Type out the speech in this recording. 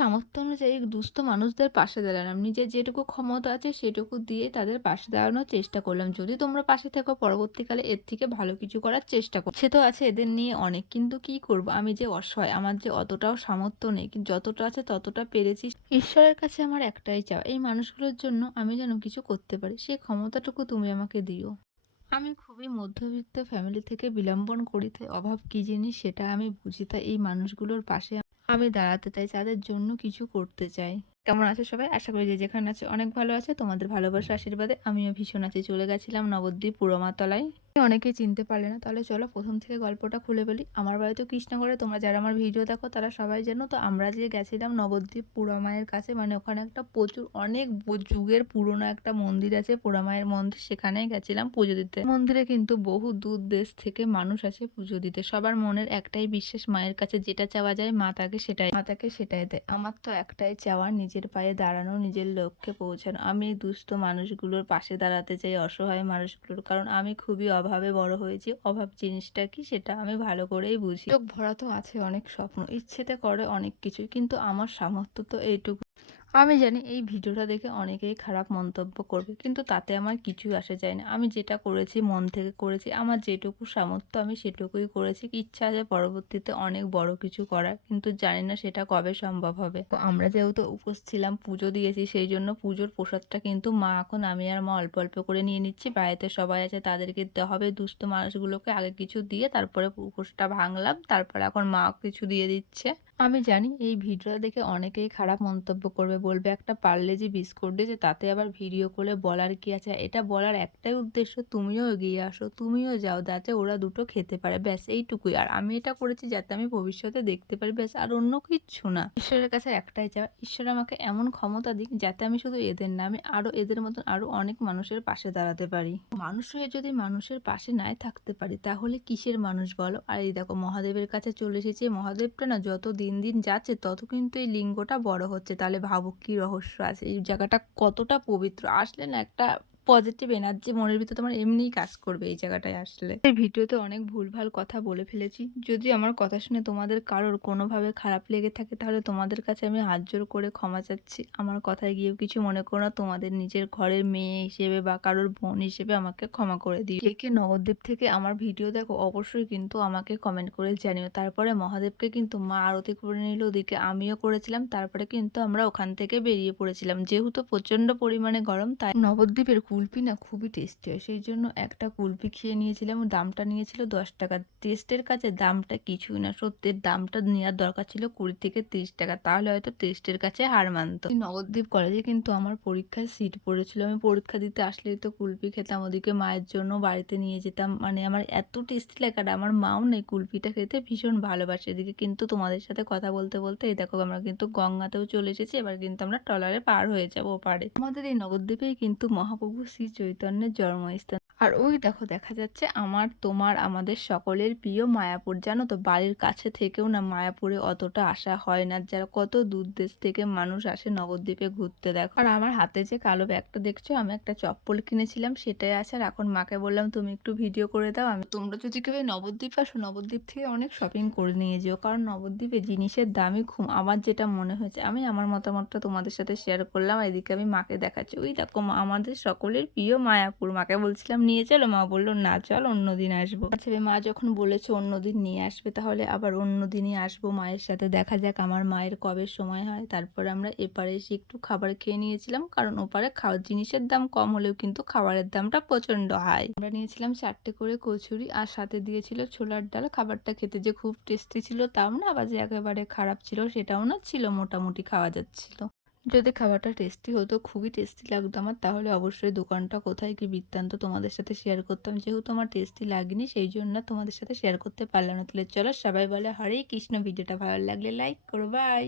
সামর্থ্য অনুযায়ী দুস্থ মানুষদের পাশে দাঁড়ালাম। নিজের যেটুকু ক্ষমতা আছে সেটুকু দিয়ে তাদের পাশে দাঁড়ানোর চেষ্টা করলাম। যদি তোমরা পাশে থেকো, পরবর্তীকালে এর থেকে ভালো কিছু করার চেষ্টা করো। সে তো আছে এদের নিয়ে অনেক, কিন্তু কি করব, আমি যে অসহায়, আমার যে অতটাও সামর্থ্য নেই, কিন্তু যতটা আছে ততটা পেরেছি। ঈশ্বরের কাছে আমার একটাই চাওয়া, এই মানুষগুলোর জন্য আমি যেন কিছু করতে পারি, সেই ক্ষমতাটুকু তুমি আমাকে দিও। আমি খুবই মধ্যবিত্ত ফ্যামিলি থেকে বিলম্বন করি, তাই অভাব কী জিনিস সেটা আমি বুঝি। তাই এই মানুষগুলোর পাশে আমি দাঁড়াতে চাই, তাদের জন্য কিছু করতে চাই। কেমন আছে সবাই? আশা করি যে যেখানে আছে অনেক ভালো আছে। তোমাদের ভালোবাসা আশীর্বাদে আমিও ভীষণ আছি। চলে গেছিলাম নবদ্বীপ পুরমাতলায়। অনেকেই চিনতে পারলে না, তাহলে চলো প্রথম থেকে গল্পটা খুলে বলি। আমার বাড়ি তো কৃষ্ণনগরে, তোমরা যারা আমার ভিডিও দেখো তারা সবাই জানো। তো আমরা যে গেছিলাম নবদ্বীপ পুরামায়ের কাছে, মানে ওখানে একটা প্রচুর অনেক যুগের পুরনো একটা মন্দির আছে, পোড়ামায়ের মন্দির, সেখানেই গেছিলাম পুজো দিতে। মন্দিরে কিন্তু বহু দূর দেশ থেকে মানুষ আসে পুজো দিতে। সবার মনের একটাই বিশ্বাস, মায়ের কাছে যেটা চাওয়া যায় মা তাকে সেটাই দেয়। আমার তো একটাই চাওয়া, নিজের পায়ে দাঁড়ানো, নিজের লক্ষ্যে পৌঁছানো। আমি এই দুস্থ মানুষগুলোর পাশে দাঁড়াতে চাই, অসহায় মানুষগুলোর। কারণ আমি খুবই অভাবে বড় হয়েছি। অভাব জিনিসটা কি সেটা আমি ভালো করেই বুঝি। চোখ ভরা তো আছে অনেক স্বপ্ন, ইচ্ছেতে করে অনেক কিছুই, কিন্তু আমার সামর্থ্য তো এইটুকু। আমি জানি এই ভিডিওটা দেখে অনেকেই খারাপ মন্তব্য করবে, কিন্তু তাতে আমার কিছুই আসে যায় না। আমি যেটা করেছি মন থেকে করেছি, আমার যেটুকু সামর্থ্য আমি সেটুকুই করেছি। ইচ্ছা আছে পরবর্তীতে অনেক বড় কিছু করার, কিন্তু জানি না সেটা কবে সম্ভব হবে। তো আমরা যেহেতু উপোস ছিলাম, পুজো দিয়েছি, সেই জন্য পুজোর প্রসাদটা কিন্তু মা এখন আমি আর মা অল্প অল্প করে নিয়ে নিচ্ছি। বাড়িতে সবাই আছে, তাদেরকে দিতে হবে। দুস্থ মানুষগুলোকে আগে কিছু দিয়ে তারপরে উপোসটা ভাঙলাম, তারপরে এখন মা কিছু দিয়ে দিচ্ছে। আমি জানি এই ভিডিওটা দেখে অনেকেই খারাপ মন্তব্য করবে, বলবে একটা পার্লেজি বিস্কুট দিয়েছে, তাতে আবার ভিডিও করে বলার কি আছে। এটা বলার একটাই উদ্দেশ্য, তুমিও এগিয়ে আসো, তুমিও যাও, যাতে ওরা দুটো খেতে পারে, ব্যাস এইটুকুই। আর আমি এটা করেছি যাতে আমি ভবিষ্যতে দেখতে পারি, ব্যাস, আর অন্য কিচ্ছু না। ঈশ্বরের কাছে একটাই চাওয়া, ঈশ্বর আমাকে এমন ক্ষমতা দিক যাতে আমি শুধু এদের না, আমি আরো এদের মতন আরো অনেক মানুষের পাশে দাঁড়াতে পারি। মানুষ হয়ে যদি মানুষের পাশে নাই থাকতে পারি, তাহলে কিসের মানুষ বলো? আর এই দেখো মহাদেবের কাছে চলে এসেছি। মহাদেবটা না যত দিন দিন যাচ্ছে তত কিন্তু এই লিঙ্গটা বড় হচ্ছে। তাহলে ভাবো কি রহস্য আছে, এই জায়গাটা কতটা পবিত্র। আসলে না একটা পজিটিভ এনার্জি মনের ভিতরে তোমার এমনিই কাজ করবে এই জায়গাটায় আসলে। এই ভিডিওতে অনেক ভুলভাল কথা বলে ফেলেছি। যদি আমার কথা শুনে তোমাদের কারোর কোনোভাবে খারাপ লেগে থাকে, তাহলে তোমাদের কাছে আমি হাত জোর করে ক্ষমা চাচ্ছি। আমার কথায় গিয়েও কিছু মনে করো না। তোমাদের নিজের ঘরের মেয়ে হিসেবে বা কারোর বোন হিসেবে আমাকে ক্ষমা করে দিও। কে কে নবদ্বীপ থেকে আমার ভিডিও দেখো অবশ্যই কিন্তু আমাকে কমেন্ট করে জানিও। তারপরে মহাদেবকে কিন্তু মা আরতি করে নিল, ওদিকে আমিও করেছিলাম। তারপরে কিন্তু আমরা ওখান থেকে বেরিয়ে পড়েছিলাম। যেহেতু প্রচন্ড পরিমাণে গরম, তাই নবদ্বীপের কুলপি না খুবই টেস্টি হয়, সেই জন্য একটা কুলপি খেয়ে নিয়েছিলাম। দামটা নিয়েছিল 10 টাকা। টেস্টের কাছে দামটা কিছুই না, সত্যির দামটা নেওয়ার দরকার ছিল 20 থেকে 30 টাকা, তাহলে হয়তো টেস্টের কাছে হার মানতো। এই নবদ্বীপ কলেজে কিন্তু আমার পরীক্ষায় সিট পড়েছিল। আমি পরীক্ষা দিতে আসলেই তো কুলপি খেতাম, ওদিকে মায়ের জন্য বাড়িতে নিয়ে যেতাম। মানে আমার এত টেস্টি লাগাটা, আমার মাও নেই কুলপিটা খেতে ভীষণ ভালোবাসে। এদিকে কিন্তু তোমাদের সাথে কথা বলতে বলতে এই দেখো আমরা কিন্তু গঙ্গাতেও চলে এসেছি। এবার কিন্তু আমরা ট্রলারে পার হয়ে যাবো ওপারে। আমাদের এই নবদ্বীপেই কিন্তু মহাপ্রভু শ্রী চৈতন্যের জন্মস্থান। আর ওই দেখো দেখা যাচ্ছে আমার, তোমার, আমাদের সকলের প্রিয় মায়াপুর। জানো তো বাড়ির কাছে থেকেও না মায়াপুরে অতটা আসা হয় না, যারা কত দূর দেশ থেকে মানুষ আসে নবদ্বীপে ঘুরতে। দেখো আর আমার হাতে যে কালো ব্যাগটা দেখছো, আমি একটা চপ্পল কিনেছিলাম সেটাই আছে। আর এখন মাকে বললাম তুমি একটু ভিডিও করে দাও। তোমরা যদি কেউ নবদ্বীপ আসো, নবদ্বীপ থেকে অনেক শপিং করে নিয়ে যেও, কারণ নবদ্বীপে জিনিসের দামই খুব। আমার যেটা মনে হয়েছে, আমি আমার মতামতটা তোমাদের সাথে শেয়ার করলাম। এদিকে আমি মাকে দেখাচ্ছি, ওই দেখো মা, আমাদের সকলের প্রিয় মায়াপুর। মাকে বলছিলাম নিয়ে চলো, মা বললো না চল অন্যদিন আসবো। আচ্ছা মা যখন বলেছে অন্যদিন নিয়ে আসবে, তাহলে আবার অন্যদিনই আসবো মায়ের সাথে। দেখা যাক আমার মায়ের কবে সময় হয়। তারপরে আমরা এপারে এসে একটু খাবার খেয়ে নিয়েছিলাম, কারণ ওপারে খাওয়ার জিনিসের দাম কম হলেও কিন্তু খাবারের দামটা প্রচন্ড হাই। আমরা নিয়েছিলাম 4টে করে কচুরি, আর সাথে দিয়েছিল ছোলার ডাল। খাবারটা খেতে যে খুব টেস্টি ছিল তাও না, আবার যে একেবারে খারাপ ছিল সেটাও না, ছিল মোটামুটি খাওয়া যাচ্ছিল। যদি খাবারটা টেস্টি হতো, খুবই টেস্টি লাগতো আমার, তাহলে অবশ্যই দোকানটা কোথায় কি বৃত্তান্ত তোমাদের সাথে শেয়ার করতাম। যেহেতু আমার টেস্টি লাগেনি, সেই জন্য তোমাদের সাথে শেয়ার করতে পারলাম না। তাহলে চলো, সবাই বলে হরে কৃষ্ণ। ভিডিওটা ভালো লাগলে লাইক করো, বাই।